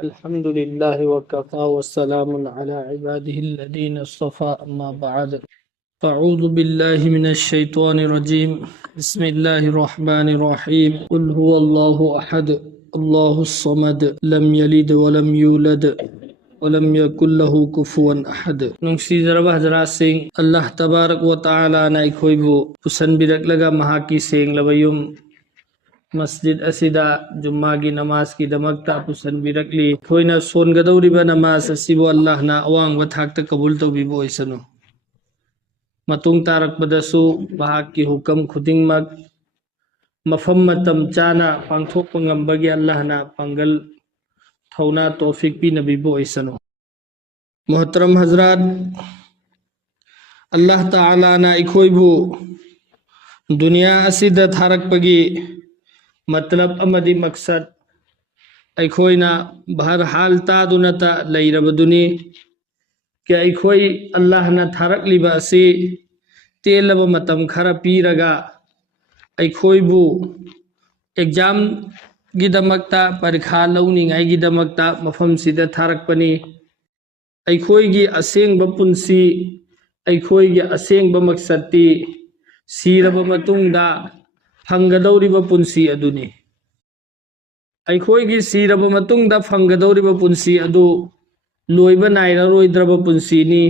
الحمد لله وكفى والسلام على عباده الذين اصطفى أما بعد فأعوذ بالله من الشيطان الرجيم بسم الله الرحمن الرحيم قل هو الله أحد الله الصمد لم يلد ولم يولد ولم يكن له كفوا أحد ننسي جربه جراسين الله تبارك وتعالى نايكويبو پسن برك لغا مهاكي سين لبيوم مسجد أسيدا جمعة نماز کی دمکتا پسن بیرکلی کوئنا سون گدوری با نماز أسيبو الله نا أوان وطاقتا قبول تو بیبو ایسانو مطنگ تارک بدسو بحاق کی حکم خودنگ مگ مفم متم چانا پانتوک پنگم بگی اللہ نا پنگل تھونا توفیق بھی نبیبو ایسانو محترم حضرات اللہ تعالی نا اکوئی دنیا أسيدا تھارک پگی مطلب أمدي مقصد أيخوينا بهر حال تادونتا ليربدوني كأيخوي الله نتحرك لباسي تيلب متم خرا پيرغا أيخوي بو exam گدمكتا پرخا لوني غاي گدمكتا مفهم سيدا تحرك پني أيخوي گي أسينگ بپنسي أيخوي گي أسينگ بمقصد تي سيرب متونگ دا फंगदौरिबा पुंसी अदुनी अखोइगी सीरबा मतुंगदा फंगदौरिबा पुंसी अदु लोइबा नाइररोइद्रबा पुंसीनी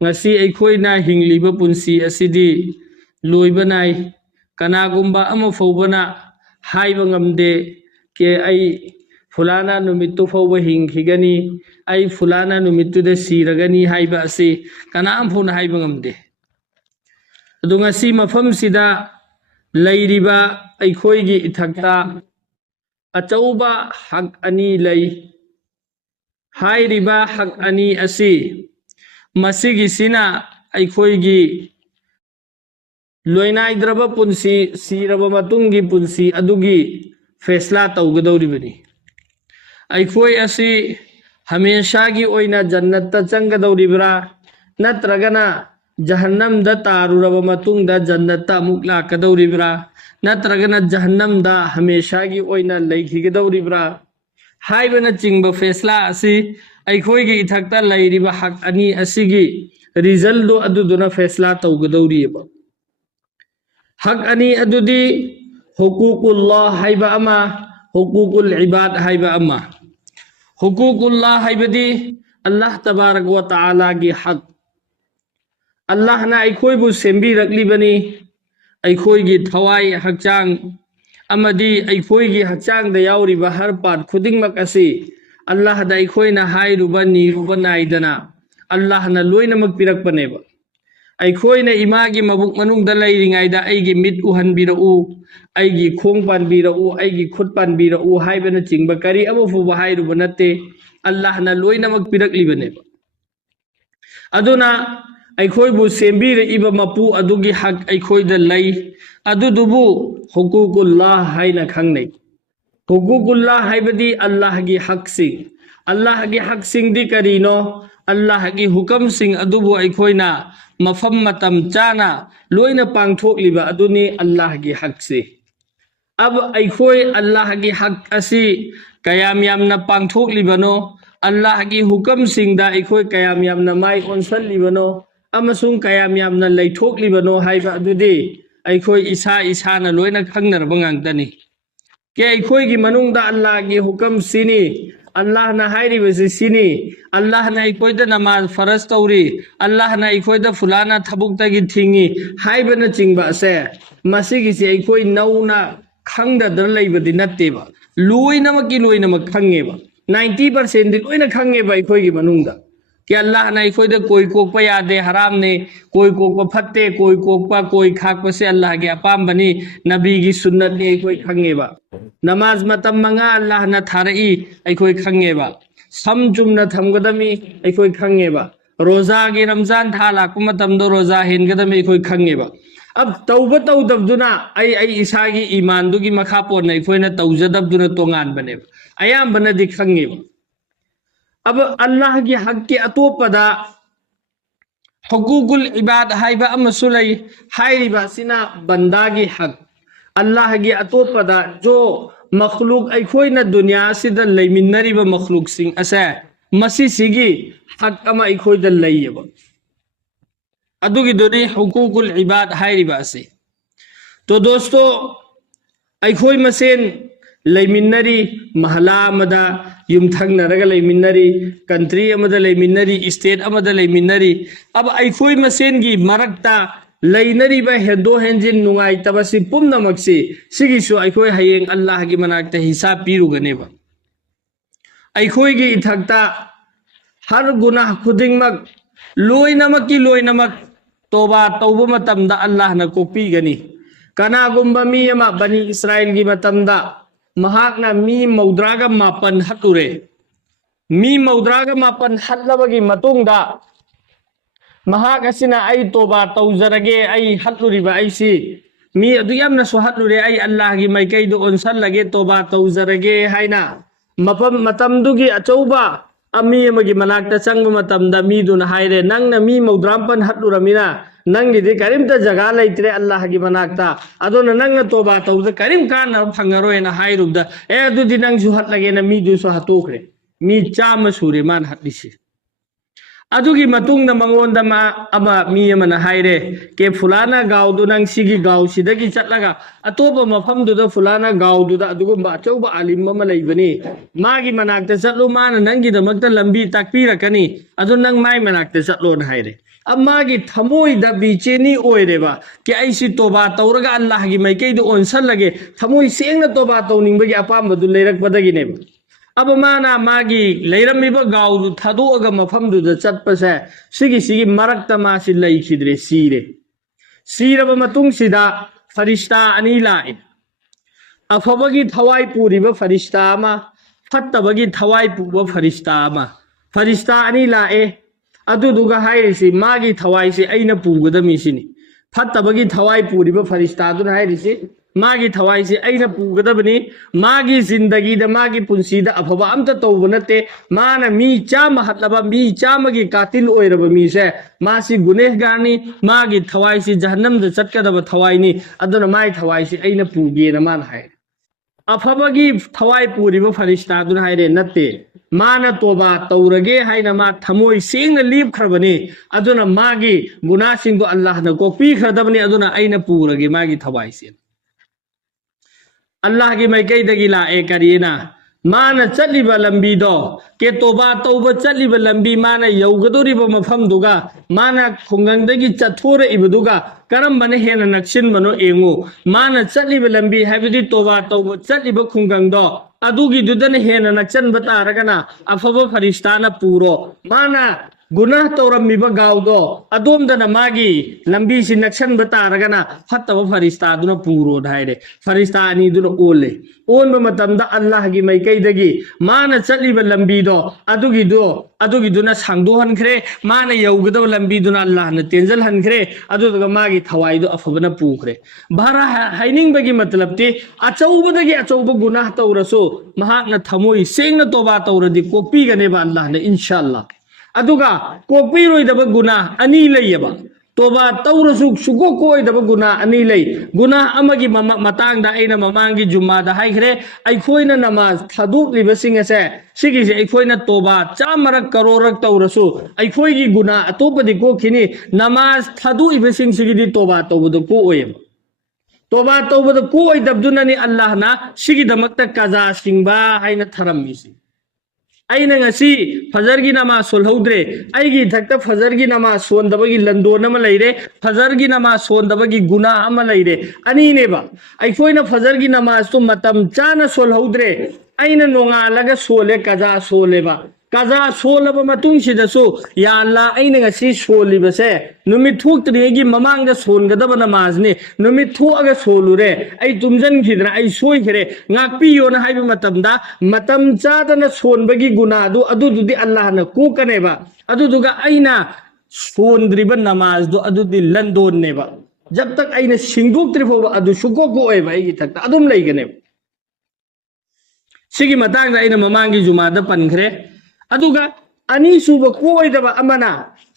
ngasi अखोइना हिंगलिबा पुंसी असिदी लोइबा नाइ कनागुंबा अमा फौबना हाइबा ngamde के आई फुलाना नुमित्तु फौबा हिंगखिगनी आई फुलाना नुमित्तुदा सीरगनी हाइबा असि कनाम फौना हाइबा ngamde अदु ngasi मफम सिदा लैरिबा अखोइगी इथक्ता अचौबा हक अनि लै हाइरिबा हक अनि असि मसिगिसिना अखोइगी लोइनाइद्रबा पुंसी सीरबा मतुंगी पुंसी अदुगी फैसला तौगदौरिबनी अखोइ असि हमेशागी ओइना जन्नत चंगदौरिबरा नत्रगना जहन्नम दा तारुरबा मतुंगदा जन्नत अमुक लाकदौरिबरा नत्रगना जहन्नम दा हमेशा की ओइना लैखिगदौरिबरा हाइबना चिंगबा फैसला असि अखोइगी इथक्ता लैरिबा हक अनि असिगी रिजल्ट दो अदुदुना फैसला तौगदौरिबा हक अनि अदुदी हुकूकुल्लाह हाइबा अमा हुकूकुल इबाद हाइबा अमा हुकूकुल्लाह हाइबदी अल्लाह तबारक व तआला की हक अल्लाह ना अखोइबु सेंबिरक्लिबनी अखोइगी थवाई हकचांग अमदी अखोइगी हकचांग दा याउरिबा हर पाट खुदिंगमक असि अल्लाह दा अखोइना हाइरुबा नीरुबा नाइदना अल्लाह ना लोइनमक पिरकपनेबा अखोइना इमागी मबुक मनुंग दा लैरिंगाइदा अइगी मिट उहनबिरउ अइगी खोंग पानबिरउ अइगी खुद पानबिरउ हाइबना चिंगबा करी अबफुबा हाइरुबा नते अल्लाह ना लोइनमक पिरकलिबनेबा अदुना अखोइबु सेंबिरइबा मपु अदुगी हक अखोइदा लै अदुदुबु हुकूकुल्लाह हाइना खंगनै हुकूकुल्लाह हाइबदी अल्लाह की हक सिंग अल्लाह की हक सिंग दी करीनो अल्लाह की हुकम सिंग अदुबु अखोइना मफम मतम चाना लोइना पांगथोकलिबा अदुनी अल्लाह की हक से अब अखोइ अल्लाह की हक असि कयाम यामना पांगथोकलिबनो अल्लाह की हुकम सिंग दा अखोइ कयाम यामना माइ ओनसलिबनो अमसुंग कयाम यामना लैथोकलिबनो हाइबा अदुदी अखोइ इसा इसाना लोइना खंगनरबा nganगतनी के अखोइगी मनुंगदा अल्लाह की हुकम सिनी अल्लाह ना हाइरिबसि सिनी अल्लाह ना अखोइदा नमाज फरज तौरी अल्लाह ना अखोइदा फुलाना थबुकतगी थिंगी हाइबना चिंगबा से मसिगिसि अखोइ नौना खंगदर लैबदि नत्तेबा लोइनमक खंगेबा 90% दि लोइना खंगेबा अखोइगी मनुंगदा कि अल्लाह ना अखोइदा कोई कोकपा यादे हराम ने कोई कोकपा फत्ते कोई कोकपा कोई खाकपा से अल्लाह के अपाम्बनी नबी की सुन्नत ने अखोइ खंगेबा नमाज मतम मंगा अल्लाह ना थारई अखोइ खंगेबा सम जुमना थमगदमी अखोइ खंगेबा रोजा के रमजान था लाकु मतमदो रोजा हेनगदमी अखोइ खंगेबा अब तौबा तौदबदुना आई इसागी ईमान दुगी मखा पोन अखोइना तौजदबदुना तोंगान बनेबा अयाम्बना दि खंगेबा अब अल्लाह की हक के अतोपदा हुकूकुल इबाद हाइबा अमसुलै हाइरिबा सिना बंदा की हक अल्लाह की अतोपदा जो मखलूक अखोइना दुनिया सिदा लेमिन्नरिबा मखलूक सिंग असे मसी सिगी हक अमा अखोइदा लैयबा अदुगी दुनी हुकूकुल इबाद हाइरिबा असे। तो दोस्तों अखोइ मसेन लेमिन्नरी महला अमदा युमथंगनरगा लेमिन्नरी कंट्री अमदा लेमिन्नरी स्टेट अमदा लेमिन्नरी अब अखोइ मसेन गी मरक्ता लेनरीबा हेदो हेंजिन नुंगाई तबसी पुमनमक्सी सिगिसु अखोइ हयेंग अल्लाह की मनाक्ता हिसाब पीरुगनेबा अखोइ गी इथक्ता हर गुनाह खुदिंगमक लोइनमक तोबा तौबा मतमदा अल्लाह न कोपीगनी कनागुंबा मी अमा बनी इस्राइल की मतमदा महाकना मी मौद्रागा मापन हतुरे मी मौद्रागा मापन हतलबगी मतुंगदा महाक असिना आई तोबा तौजरगे आई हतलुरिबा आईसी मी अदु यामनसु हतलुरे आई अल्लाह की माइकैदु ओनसलगे तोबा तौजरगे हाइना मफम मतमदुगी अचौबा अमी अमगी मनाक्ता चंगबा मतमदा मीदुना हाइरे नंगना मी मौद्रामपन हतलुरमिना नंगिदि करिमता जगह लेत्रे अल्लाह की मनाक्ता अदोना नंगना तोबा तौद करिम काना फंगरोयना हाइरुबदा ए अदुदि नंगसु हतलगेना मीदुसु हतोखरे मी चामा सुरे मान हतलिसि अदुगी मतुंगना मंगोंदा मा अमा मी अमना हाइरे के फुलाना गावदु नंग सिगी गाव सिदगी चटलगा अतोबा मफमदुदा फुलाना गावदुदा अदुगुंबा अचौबा आलिम अमा लैबनी मागी मनाक्ता चटलो माना नंगिदमक्ता लंबी ताकपीरकनी अदु नंग माई मनाक्ता चटलो न हाइरे अब मागी थमोइदा बीचेनी ओइरेबा कि ऐसी तोबा तौरगा अल्लाह की माइकैदु ओनसलगे थमोइ सेंगना तोबा तौनिंबगी अपामबदु लेरकपदगिनेबा अब माना मागी लेरमिबा गावदु थादोअगा मफमदुदा चटपसे सिगी मरक्ता मासि लैखिद्रे सीरबा मतुंगसिदा फरिश्ता अनी लाए अफबगी थवाई पूरिबा फरिश्ता अमा फत्तबगी थवाई पुबा फरिश्ता अनी लाए अदुदुगा हाइरिसि मागी थवाइसि अइना पुगदमिसिनि फत्तबगी थवाई पूरिबा फरिश्तादुना हाइरिसि मागी थवाइसि अइना पुगदबनि मागी जिंदगीदा मागी पुंसीदा अफबा अमता तौबा नते माना मी चामा हतलबा मी चामगी कातिल ओइरबा मीसे मासी गुनेहगारनी मागी थवाइसि जहन्नमदा चटकदबा थवाइनी अदुना माई थवाइसि अइना पुगेना माना हाइ अफबगी थवाई पूरिबा फरिश्तादुना हाइरे नते माना तोबा तौरगे हाइना मा थमोइ सेंगना लीपख्रबनी अदुना मागी गुनाहसिंगदो अल्लाहना कोपीख्रदबनी अदुना अइना पुरगे मागी थवाइसि अल्लाह की माइकैदगी लाए करीना माना चलिबा लंबीदो के तोबा तौबा चलिबा लंबी माना यौगदोरिबा मफमदुगा माना खुंगंगदगी चथोरइबदुगा करमबने हेना नक्सिनबनो एंगो माना चलिबा लंबी हाइबदि तोबा तौबा चलिबा खुंगंगदो अदुगी दुदन हेना नक्सनबा तारगना अफबा फरिश्ताना पूरो माना गुनाह तौरमिबा गावदो अदोमदना मागी लंबी सि नक्सनबा तारगना फत्तबा फरिश्तादुना पूरो हाइरे फरिश्ता अनीदुना ओले ओनबा मतमदा अल्लाह की माइकैदगी माना चलिबा लंबीदो अदुगिदुना सांदोहनख्रे माना यौगदबा लंबीदुना अल्लाहना तेंजलहनख्रे अदुदुगा मागी थवाइदो अफबना पूख्रे भारा हाइनिंगबगी मतलबति अचौबदगी अचौबा गुनाह तौरसो महाकना थमोइ सेंगना तोबा तौरदि कोपीगनेबा अल्लाहना इंशाअल्लाह अदुगा कोपीरोइदबा गुनाह अनी लैयबा तोबा तौरसु सुको कोइदबा गुनाह अनी लै गुनाह अमगी मतांगदा अइना ममांगी जुम्मादा हाइख्रे अइखोइना नमाज थादुक्लिबसिंग असे सिगिसे अइखोइना तोबा चामरक करोरक तौरसु अइखोइगी गुनाह अतोपदि कोखिनी नमाज थादुइबसिंग सिगिदि तोबा तौबदो को ओयबा तोबा तौबदो को ओइदबदुननि अल्लाहना सिगिदमक्ता कजा सिंबा हाइना थरम्मिसि अइना ngasi फजर की नमाज सोलहौद्रे अइगी थक्ता फजर की नमाज सोंदबगी लंदोन अमा लैरे फजर की नमाज सोंदबगी गुनाह अमा लैरे अनीनेबा अइखोइना फजर की नमाज तो मतम चाना सोलहौद्रे अइना नोंगालगा सोले कजा सोलेबा कजा सोलब मतुंगसिदसु या अल्लाह अइना ngasi सोलिबसे नुमित थोक्तरिगी ममांगदा सोनगदब नमाजनि नुमित थोअगा सोलुरे अइ तुमजनखिदना अइ सोइखरे ngakpiyoना हाइबा मतमदा मतम चादना सोनबगी गुनाहदु अदुदुदि अल्लाहना कोकनेबा अदुदुगा अइना सोनद्रिबा नमाजदु अदुदि लंदोननेबा जब तक अइना सिंगोक्त्रिफोबा अदु सुकोको ओइबा अइगी थक्ता अदुम लैगनेबा सिगी मतांगदा अइना ममांगी जुमादा पनखरे अदुगा अनी सुबा कोइदबा अमना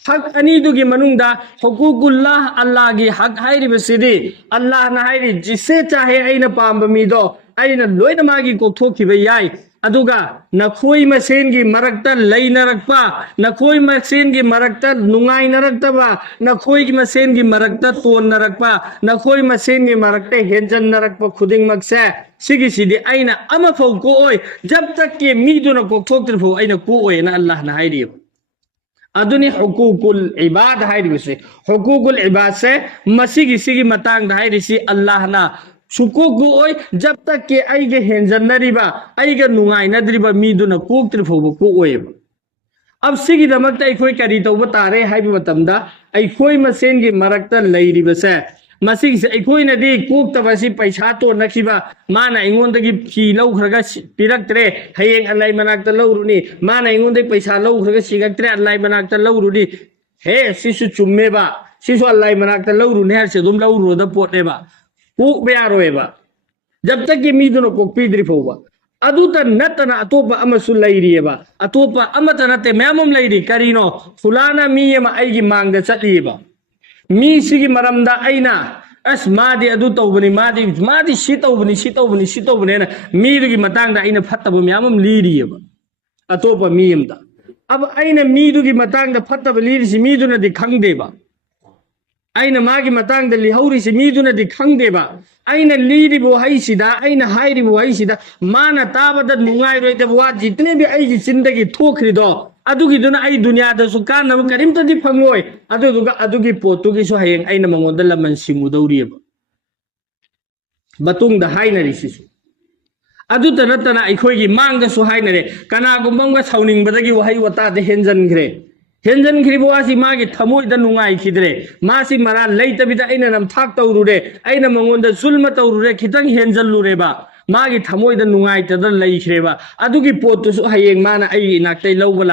हक अनीदुगी मनुंगदा हुकूकुल्लाह अल्लाह की हक हाइरिबसिदि अल्लाह ना हाइरि जिसे चाहे अइना पाम्बा मीदो ꯑꯩꯅ ꯂꯣꯏꯅ ꯃꯥꯒꯤ ꯀꯣꯛꯊꯣꯛꯈꯤꯕ ꯌꯥꯏ ꯑꯗꯨꯒ ꯅꯈꯣꯏ ꯃꯁꯦꯟꯒꯤ ꯃꯔꯛꯇ ꯂꯩꯅꯔꯛꯄ ꯅꯈꯣꯏ ꯃꯁꯦꯟꯒꯤ ꯃꯔꯛꯇ ꯅꯨꯡꯉꯥꯏꯅꯔꯛꯇꯕ ꯅꯈꯣꯏꯒꯤ ꯃꯁꯦꯟꯒꯤ ꯃꯔꯛꯇ ꯇꯣꯟꯅꯔꯛꯄ ꯅꯈꯣꯏ ꯃꯁꯦꯟꯒꯤ ꯃꯔꯛꯇ ꯍꯦꯟꯖꯟꯅꯔꯛꯄ ꯈꯨꯗꯤꯡꯃꯛꯁꯦ सिगिसिदि आइना अमा फौ कोओय जब तक के मीदुना कोक्थोक्तिर फौ आइना कोओयना अल्लाहना हाइरिब अदुनि हुकूकुल इबाद हाइरिबसे हुकूकुल इबाद से मसीगी सिगी मतांग हाइरिसि अल्लाहना सुको कोओय जब तक के आइगे हेंजनरिबा आइगे नुंगाइनद्रिबा मीदुना कोक्तिर फौ कोओयब अब सिगी दमकता अखोय करी तौबा तारे हाइबि मतमदा अखोय मसेनगी मरक्ता लैरिबसे मसीगिसे अखोयनदी कोक्तबसि पैसा तो नखिबा माना इंगोंदगी फी लौखरगा पिरक्तरे हयेंग अल्लाह मनाक्ता लौरुनी माना इंगोंदगी पैसा लौखरगा सिगक्तरे अल्लाह मनाक्ता लौरुनी हे सिसु चुम्मेबा सिसु अल्लाह मनाक्ता लौरुनी हरसे दुम लौरुदा पोटेबा कोक यारोयबा जब तक ये मीदुनो कोक्पीद्रि फौबा अदुता नतना अतोपा अमसु लैरियबा अतोपा अमता नते मैमम लैरि करिनो फुलाना मीयमा आइगी मांगदा चटलियबा मी सिगी मरमदा आइना अस मादी अदु तौबनी मादी सि तौबनी ना मीदुगी मतांगदा आइना फत्तबो म्यामम लिरियबा अतोपा मीयमदा अब आइना मीदुगी मतांगदा फत्तबो लिरिसि मीदुनदि खंगदेबा आइना मागी मतांगदा लिहौरिसि मीदुनदि खंगदेबा आइना लिरिबो हाइसिदा आइना हाइरिबो हाइसिदा माना ताबदा नुंगाइरोइदबो वा जितने भी आइगी जिंदगी थोखरिदो अदुगिदुना आई दुनियादसु कानब करिमतदि फंगोय अदुदुगा अदुगी पोतुगिसु हयेंग आइना मंगोंदा लमन सिमुदौरियब बतुंगदा हाइनरिसिसु अदुता नतना अखोयगी मांगदसु हाइनरे कनागुंबंगा साउनिंगबदगी वहाई वतादे हेंजनख्रिबो आसि मागी थमोइदा नुंगाइखिद्रे मासि मरा लैतबिदा आइना नमथाक तौरुरे आइना मंगोंदा जुल्म तौरुरे खितंग हेंजल्लुरेबा मागी थमोइदा नुंगाइतदा लैख्रेबा अदुगी पोतुसु हयेंग माना आई इनाक्तै लौबा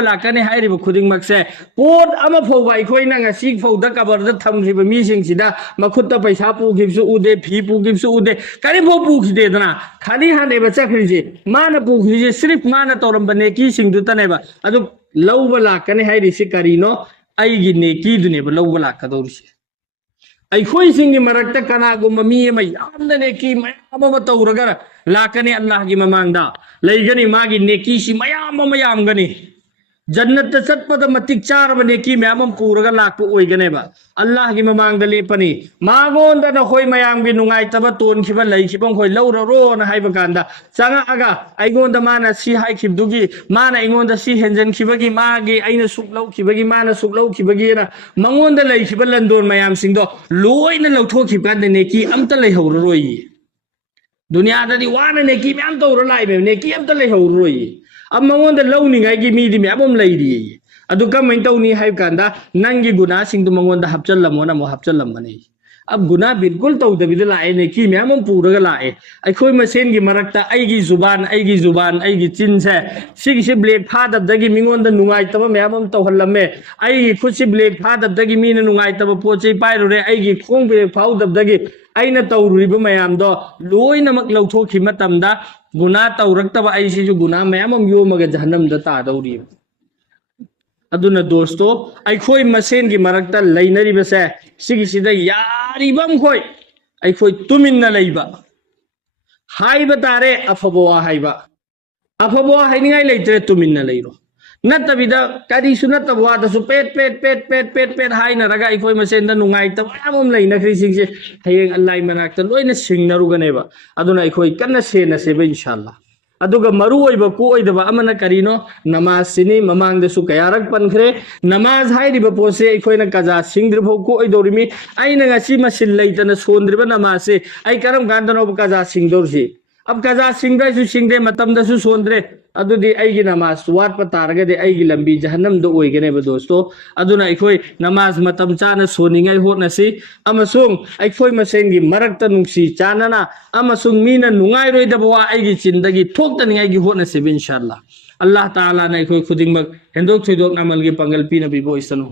लाकने हाइरिबा खुदिंगमक्से पोत अमा फौबा अखोइना ngasi फौदा कबरदा थमख्रिबा मीसिंगसिदा मखुत्ता पैसा पुखिबसु उदे फी पुखिबसु उदे करि फौ पुखिदेदना खाली हानेबा चखरिजे माना पुखिजे सिर्फ माना तौरंबा नेकी सिंगदु तनेबा अदु लौबा लाकने हाइरिसि करिनो आइगी नेकी दुनेबा लौबा लाकदौरिसि अखोई सिंगी मरक्ता कनागुम्बा मी अमा यामना नेकी मयाम अमा तौरगा लाकने अल्लाह की ममांगदा लैगनी मागी नेकी सि मयाम अमा यामगनी जन्नत चटपद मतिक चारब नेकी मयाम पुरगा लाकपु ओइगनेबा अल्लाह की ममांगदा लेपनी मागोंदा नखोय मयामगी नुंगाइतबा तोनखिबा लैखिबं खोय लौररो न हाइबा कांदा चांगा आगा आइगोंदा माना सि हाइखिबदुगी माना इंगोंदा सि हेंजनखिबगी मागी आइना सुक लौखिबगी माना सुक लौखिबगी ना मंगोंदा लैखिबा लंदोन मयाम सिंगदो लोइना लौथोखिबकांदा नेकी अमता लैहौररोई दुनियादादी वाना नेकी म्याम तौर लाइबे नेकी अमता लैहौररोई अब मंगोंदा लौनिंगाइगी मीदी म्याम लैरि अदु कमेंट तौनी हाइब कांदा नंगी गुना सिंगदु मंगोंदा हपचलमोना मो हपचलमने अब गुना बिल्कुल तौदबिदा लाए नेकी म्याम पुरगा लाए अखोय मसेनगी मरक्ता आइगी जुबान आइगी चिन से सिगिसे ब्लेड फादबदगी मिंगोंदा नुंगाइतबा म्याम तौहल्लमे आइगी खुदसि ब्लेड फादबदगी मीना नुंगाइतबा पोचै पाइरुरे आइगी खोंग ब्लेड फाउदबदगी आइना तौरुरिबा मयामदो लोइनमक लौथोखि मतमदा गुना तौरक्तबा आइसिजु गुना मयाम योमगा जहन्नमदा तादौरि अदुना दोस्तो अखोय मसेनगी मरक्ता लैनरिबसे सिगिसिदा यारिबम खोय अखोय तुमिन्ना लैबा हाइबा तारे अफबवा हाइनिंगाय लैतरे तुमिन्ना लैरो नत्तबिदा करिसु नत्तबवादसु पेट हाइनरगा अखोय मसेनदा नुंगाइतब मयाम लैनख्रिसिंगसे हयेंग अल्लाह मनाक्ता लोइना सिंगनरुगनेबा अदुना अखोय कन्ना सेनसेबा इंशाअल्लाह अदुगा मरु ओइबा को ओइदबा अमना करिनो नमाज सिनी ममांगदसु कयारक पनख्रे नमाज हाइरिबा पोसे अखोयना कजा सिंगद्रफौ को ओइदोरिमी आइना ngasi मसिल लैतना सोंद्रिबा नमाज से आई करम गांदनो कजा सिंगदोरसि अब कजा सिंगदैसु सिंगदे मतमदसु सोंद्रे अदुदी आइगी नमाज वाटपा तारगदे आइगी लंबी जहन्नम दो ओइगनेबा दोस्तो अदुना अखोय नमाज मतम चाना सोनिंगाय होतनसि अमसुंग अखोय मसेनगी मरक्ता नुंगसी चानना अमसुंग मीना नुंगाइरोइदबवा आइगी चिंदगी थोक्तनिंगायगी होतनसि इंशाअल्लाह अल्लाह ताला ना अखोय खुदिंगमक हेंदोक थोइदोक नामलगी पंगल पीना बिबो इसनो